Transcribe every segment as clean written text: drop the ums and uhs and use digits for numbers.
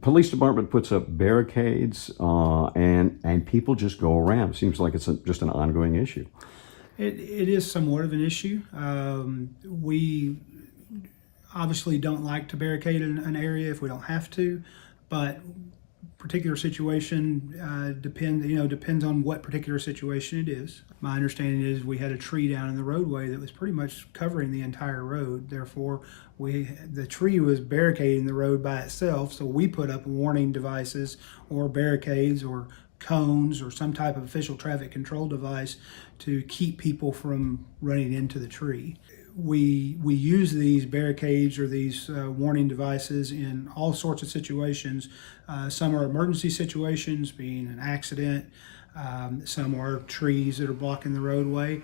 police department puts up barricades, and people just go around. It seems like it's just an ongoing issue. It is somewhat of an issue. We obviously don't like to barricade an area if we don't have to, but particular situation depends on what particular situation it is. My understanding is we had a tree down in the roadway that was pretty much covering the entire road. Therefore, the tree was barricading the road by itself, so we put up warning devices or barricades or cones or some type of official traffic control device to keep people from running into the tree. We use these barricades or these warning devices in all sorts of situations. Some are emergency situations, being an accident. Some are trees that are blocking the roadway.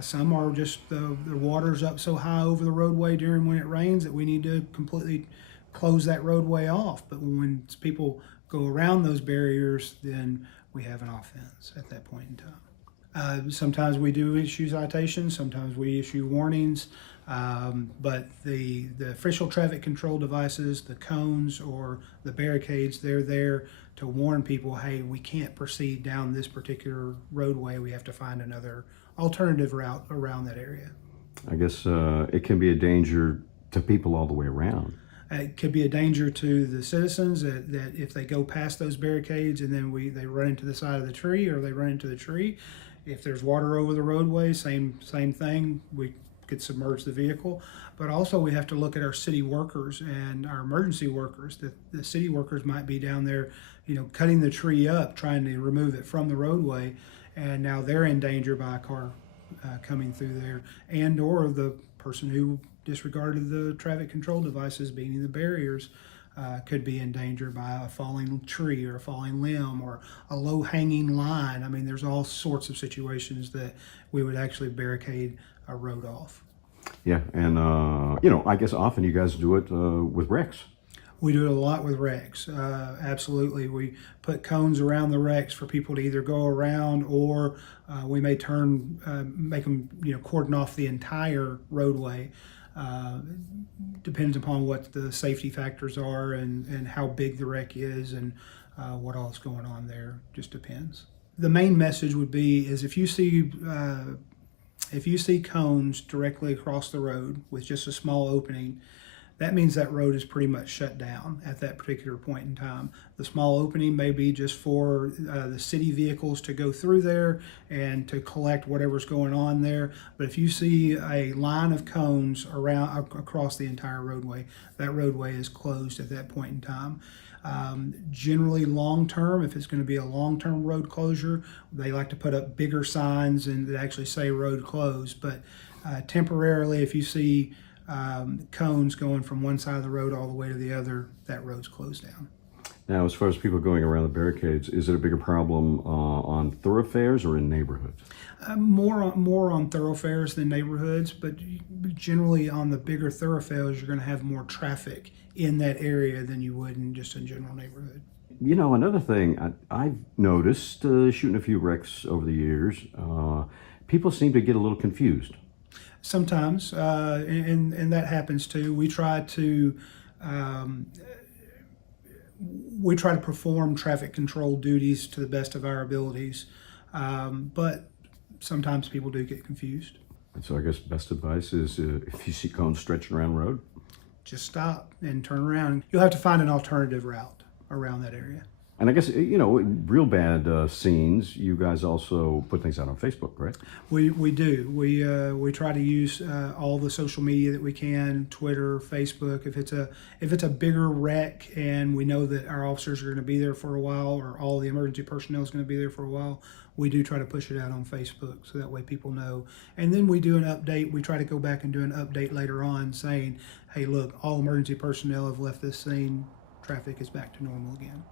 Some are just the water's up so high over the roadway during when it rains that we need to completely close that roadway off. But when people go around those barriers, then we have an offense at that point in time. Sometimes we do issue citations, sometimes we issue warnings, but the official traffic control devices, the cones or the barricades, they're there to warn people, hey, we can't proceed down this particular roadway. We have to find another alternative route around that area. I guess it can be a danger to people all the way around. It could be a danger to the citizens that if they go past those barricades and then they run into the side of the tree or they run into the tree. If there's water over the roadway, same thing. We could submerge the vehicle. But also we have to look at our city workers and our emergency workers. The city workers might be down there, cutting the tree up, trying to remove it from the roadway, and now they're in danger by a car coming through there, and or the person who disregarded the traffic control devices, meaning the barriers, could be in danger by a falling tree or a falling limb or a low-hanging line. I mean, there's all sorts of situations that we would actually barricade a road off. Yeah, and I guess often you guys do it with wrecks. We do it a lot with wrecks. Absolutely, we put cones around the wrecks for people to either go around, or we may make them, cordon off the entire roadway. Depends upon what the safety factors are and how big the wreck is and what all is going on there. Just depends. The main message would be is if you see cones directly across the road with just a small opening, that means that road is pretty much shut down at that particular point in time. The small opening may be just for the city vehicles to go through there and to collect whatever's going on there. But if you see a line of cones across the entire roadway, that roadway is closed at that point in time. Generally long-term, if it's going to be a long-term road closure, they like to put up bigger signs and that actually say road closed. But temporarily, if you see cones going from one side of the road all the way to the other, that road's closed down. Now, as far as people going around the barricades, is it a bigger problem on thoroughfares or in neighborhoods? More on thoroughfares than neighborhoods, but generally on the bigger thoroughfares, you're going to have more traffic in that area than you would in just a general neighborhood. Another thing I've noticed shooting a few wrecks over the years, people seem to get a little confused. Sometimes, and that happens too. We try to perform traffic control duties to the best of our abilities, but sometimes people do get confused. And so I guess best advice is if you see cones stretching around the road, just stop and turn around. You'll have to find an alternative route around that area. And I guess, real bad scenes, you guys also put things out on Facebook, right? We do. We try to use all the social media that we can, Twitter, Facebook. If it's a bigger wreck and we know that our officers are going to be there for a while or all the emergency personnel is going to be there for a while, we do try to push it out on Facebook so that way people know. And then we do an update. We try to go back and do an update later on saying, hey, look, all emergency personnel have left this scene. Traffic is back to normal again.